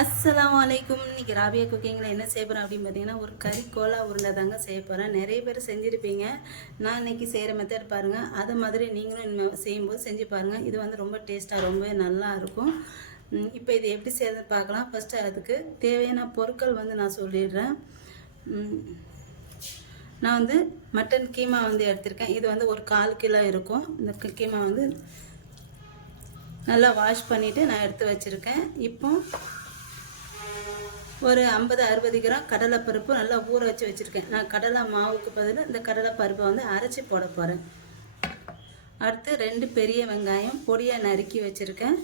அஸ்ஸலாமு அலைக்கும். இன்றைக்கி ராபியா குக்கிங்கில் என்ன செய்ய போகிறேன் அப்படின்னு பார்த்தீங்கன்னா, ஒரு கறி கோலா உருண்டை தாங்க செய்ய போகிறேன். நிறைய பேர் செஞ்சுருப்பீங்க. நான் இன்றைக்கி செய்கிற மெத்தட் பாருங்கள். அது மாதிரி நீங்களும் செய்யும்போது செஞ்சு பாருங்கள். இது வந்து ரொம்ப டேஸ்ட்டாக ரொம்பவே நல்லா இருக்கும். இப்போ இது எப்படி செய்யறதுன்னு பார்க்கலாம். ஃபஸ்ட்டு அதுக்கு தேவையான பொருட்கள் வந்து நான் சொல்லிடுறேன். நான் வந்து மட்டன் கீமா வந்து எடுத்திருக்கேன். இது வந்து ஒரு 1/4 கிலோ இருக்கும். இந்த கீமா வந்து நல்லா வாஷ் பண்ணிவிட்டு நான் எடுத்து வச்சுருக்கேன். இப்போ ஒரு 50-60 கிராம் கடலைப்பருப்பு நல்லா ஊற வச்சு வச்சுருக்கேன். நான் கடலை மாவுக்கு பதில் இந்த கடலைப்பருப்பை வந்து அரைச்சி போட போகிறேன். அடுத்து 2 பெரிய வெங்காயம் பொடியாக நறுக்கி வச்சுருக்கேன்.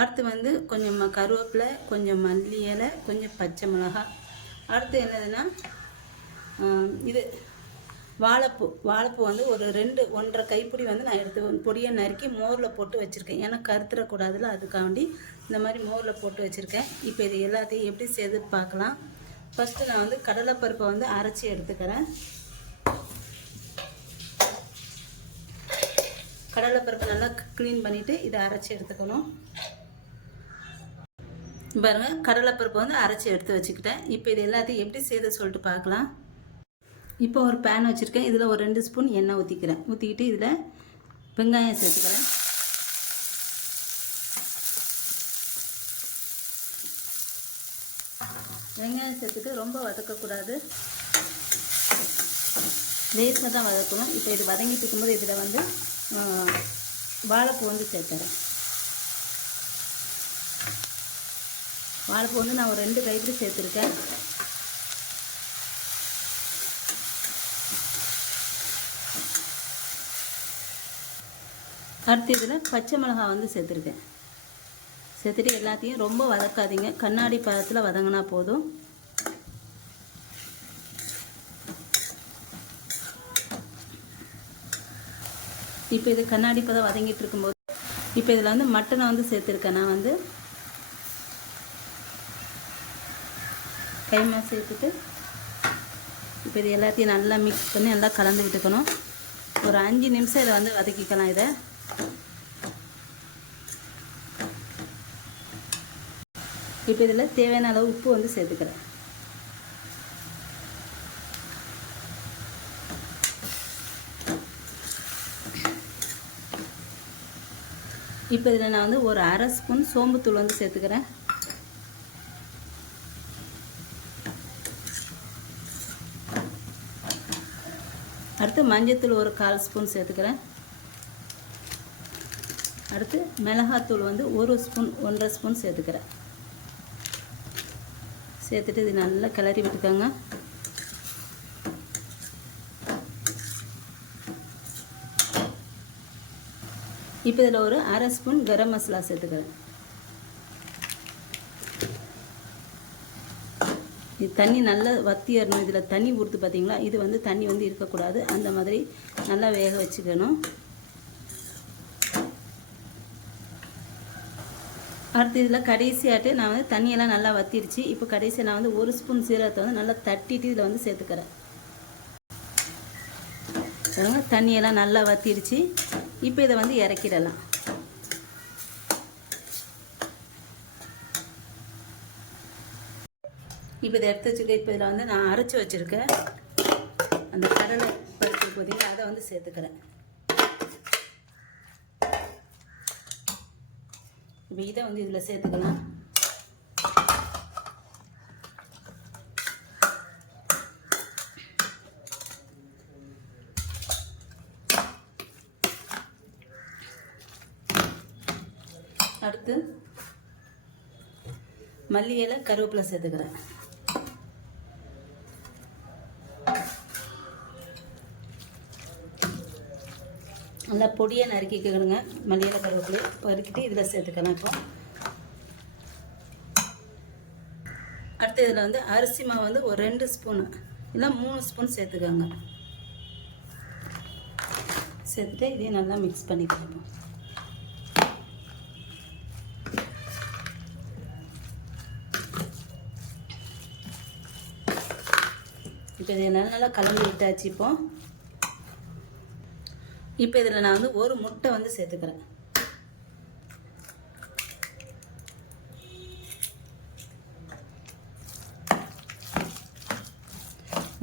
அடுத்து வந்து கொஞ்சம் கருவேப்பிலை, கொஞ்சம் மல்லி இலை, கொஞ்சம் பச்சை மிளகாய். அடுத்து என்னதுன்னா இது வாழைப்பூ வந்து ஒரு 1.5 கைப்பிடி வந்து நான் எடுத்து பொடியை நறுக்கி மோரில் போட்டு வச்சுருக்கேன். ஏன்னா கருத்துறக்கூடாதுல, அதுக்காண்டி இந்த மாதிரி மோரில் போட்டு வச்சுருக்கேன். இப்போ இது எல்லாத்தையும் எப்படி செய்து பார்க்கலாம். ஃபஸ்ட்டு நான் வந்து கடலைப்பருப்பை வந்து அரைச்சி எடுத்துக்கிறேன். கடலைப்பருப்பை நல்லா க்ளீன் பண்ணிவிட்டு இதை அரைச்சி எடுத்துக்கணும். பாருங்கள், கடலைப்பருப்பை வந்து அரைச்சி எடுத்து வச்சுக்கிட்டேன். இப்போ இது எல்லாத்தையும் எப்படி செய்து சொல்லிட்டு பார்க்கலாம். இப்போ ஒரு பேன் வச்சுருக்கேன். இதில் ஒரு 2 ஸ்பூன் எண்ணெய் ஊற்றிக்கிட்டு இதில் வெங்காயம் சேர்த்துக்கிறேன். வெங்காயம் சேர்த்துட்டு ரொம்ப வதக்கக்கூடாது, லேசாக தான் வதக்கணும். இப்போ இது வதங்கிட்டு இருக்கும்போது இதில் வந்து வாழைப்பூ வந்து சேர்த்துறேன். வாழைப்பூ வந்து நான் ஒரு 2 கைப்பிடி சேர்த்துருக்கேன். அடுத்து இதில் பச்சை மிளகாய் வந்து சேர்த்துருக்கேன். சேர்த்துட்டு எல்லாத்தையும் ரொம்ப வதக்காதீங்க, கண்ணாடி பதத்தில் வதங்கினா போதும். இப்போ இது கண்ணாடி பதம் வதங்கிட்டு இருக்கும்போது இப்போ இதில் வந்து மட்டனை வந்து சேர்த்துருக்கேன். நான் வந்து கைமா சேர்த்துட்டு இப்போ இது எல்லாத்தையும் நல்லா மிக்ஸ் பண்ணி நல்லா கலந்து விட்டுக்கணும். ஒரு 5 நிமிஷம் இதை வந்து வதக்கிக்கலாம். இதை இப்போ இதில் தேவையான அளவு உப்பு வந்து சேர்த்துக்கிறேன். இப்போ இதில் நான் வந்து ஒரு 1/2 ஸ்பூன் சோம்புத்தூள் வந்து சேர்த்துக்கிறேன். அடுத்து மஞ்சத்தூள் ஒரு 1/4 ஸ்பூன் சேர்த்துக்கிறேன். அடுத்து மிளகாத்தூள் வந்து 1 ஸ்பூன் 1.5 ஸ்பூன் சேர்த்துக்கிறேன். சேர்த்துட்டு இது நல்லா கிளறி விட்டுக்கோங்க. இப்போ இதில் ஒரு 1/2 ஸ்பூன் கரம் மசாலா சேர்த்துக்கிறேன். இது தண்ணி நல்லா வற்றி ஏறணும். இதில் தண்ணி ஊற்றுது பார்த்தீங்களா, இது வந்து தண்ணி வந்து இருக்கக்கூடாது. அந்த மாதிரி நல்லா வேக வச்சுக்கணும். அடுத்து இதில் கடைசியாட்டு நான் வந்து தண்ணியெல்லாம் நல்லா வற்றிடுச்சு. இப்போ கடைசியாக நான் வந்து 1 ஸ்பூன் சீரகத்தை வந்து நல்லா தட்டிட்டு இதில் வந்து சேர்த்துக்கிறேன். தண்ணியெல்லாம் நல்லா வற்றிடுச்சு. இப்போ இதை வந்து இறக்கிடலாம். இப்போ இதை எடுத்து வச்சுருக்கேன். இப்போ இதில் வந்து நான் அரைச்சி வச்சுருக்கேன் அந்த கடலை பருப்பு பார்த்தீங்கன்னா அதை வந்து சேர்த்துக்கிறேன். இப்போ இதை வந்து இதில் சேர்த்துக்கலாம். அடுத்து மல்லி இலை கருவேப்பிலை சேர்த்துக்கிறேன். நல்லா பொடியாக நறுக்கிக்கணுங்க. மல்லி இலை கருவேப்பிலை பறிக்கிட்டு இதில் சேர்த்துக்கலாம். இப்போ அடுத்து இதில் வந்து அரிசி மாவு வந்து ஒரு 2 ஸ்பூனு இல்லை 3 ஸ்பூன் சேர்த்துக்கோங்க. சேர்த்துட்டு இதையும் நல்லா மிக்ஸ் பண்ணிக்கலாம். இப்போ இதை நல்லா கலந்து விட்டாச்சு. இப்போ இதில் நான் வந்து ஒரு முட்டை வந்து சேர்த்துக்கிறேன்.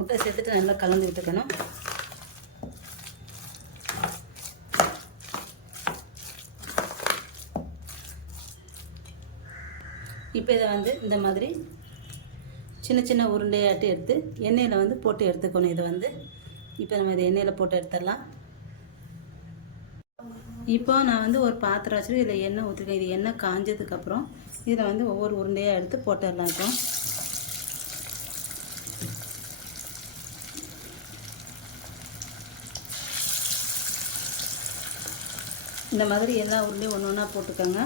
முட்டை சேர்த்துட்டு நல்லா கலந்து விட்டுக்கணும். இப்போ இதை வந்து இந்த மாதிரி சின்ன சின்ன உருண்டையாட்டி எடுத்து எண்ணெயில் வந்து போட்டு எடுத்துக்கணும். இதை வந்து இப்போ நம்ம இதை எண்ணெயில் போட்டு எடுத்துடலாம். இப்போ நான் வந்து ஒரு பாத்திரம் வச்சுட்டு இதில் எண்ணெய் ஊற்றிருக்கேன். இது எண்ணெய் காஞ்சதுக்கப்புறம் இதில் வந்து ஒவ்வொரு உருண்டையாக எடுத்து போட்டுடலாம். இப்போ இந்த மாதிரி எல்லா உருண்டையும் ஒன்று ஒன்றா போட்டுக்கோங்க.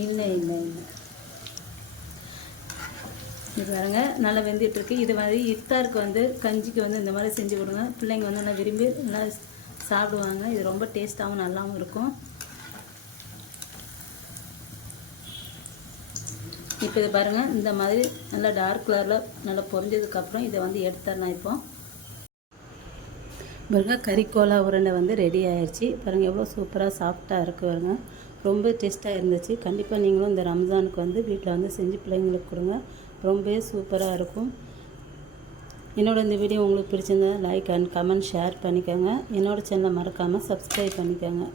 இல்லை இல்லை இல்லை இது பாருங்க நல்லா வெந்துட்டுருக்கு. இது மாதிரி இஃப்தாருக்கு வந்து கஞ்சிக்கு வந்து இந்த மாதிரி செஞ்சு கொடுங்க. பிள்ளைங்க வந்து நல்லா விரும்பி நல்லா சாப்பிடுவாங்க. இது ரொம்ப டேஸ்ட்டாகவும் நல்லாவும் இருக்கும். இப்போ இது பாருங்கள் இந்த மாதிரி நல்லா டார்க் கலரில் நல்லா பொரிஞ்சதுக்கப்புறம் இதை வந்து எடுத்துடலாம். இப்போ பாருங்கள் கறிக்கோலா உருண்டை வந்து ரெடி ஆயிடுச்சு. பாருங்கள் எவ்வளோ சூப்பராக சாஃப்டாக இருக்குது பாருங்கள். ரொம்ப டேஸ்ட்டாக இருந்துச்சு. கண்டிப்பாக நீங்களும் இந்த ரம்ஜானுக்கு வந்து வீட்டில் வந்து செஞ்சு பிள்ளைங்களுக்கு கொடுங்க. ரொம்பவே சூப்பராக இருக்கும். என்னோடய இந்த வீடியோ உங்களுக்கு பிடிச்சிருந்தா லைக் அண்ட் கமெண்ட் ஷேர் பண்ணிக்கோங்க. என்னோடய சேனலை மறக்காமல் சப்ஸ்கிரைப் பண்ணிக்கோங்க.